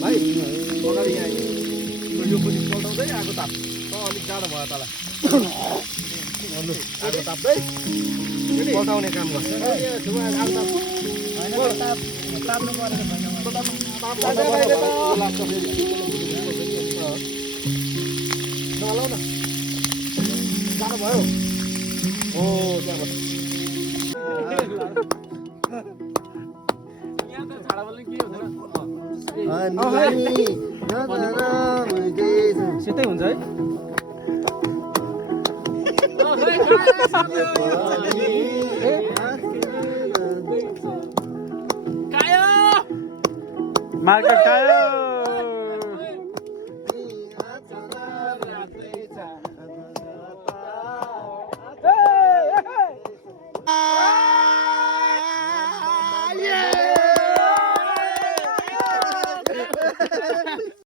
भाइ अगाडि यहाँ यो पनि पल्टाउँदै आगो ताप अलिक जाडो भयो तल आगो ताप्दै पल्टाउने काम गर्छ ताप्नु परेको छैन नलाउ न जाडो भयो ओ त्यहाँबाट सिधै हुन्छ है मार्केट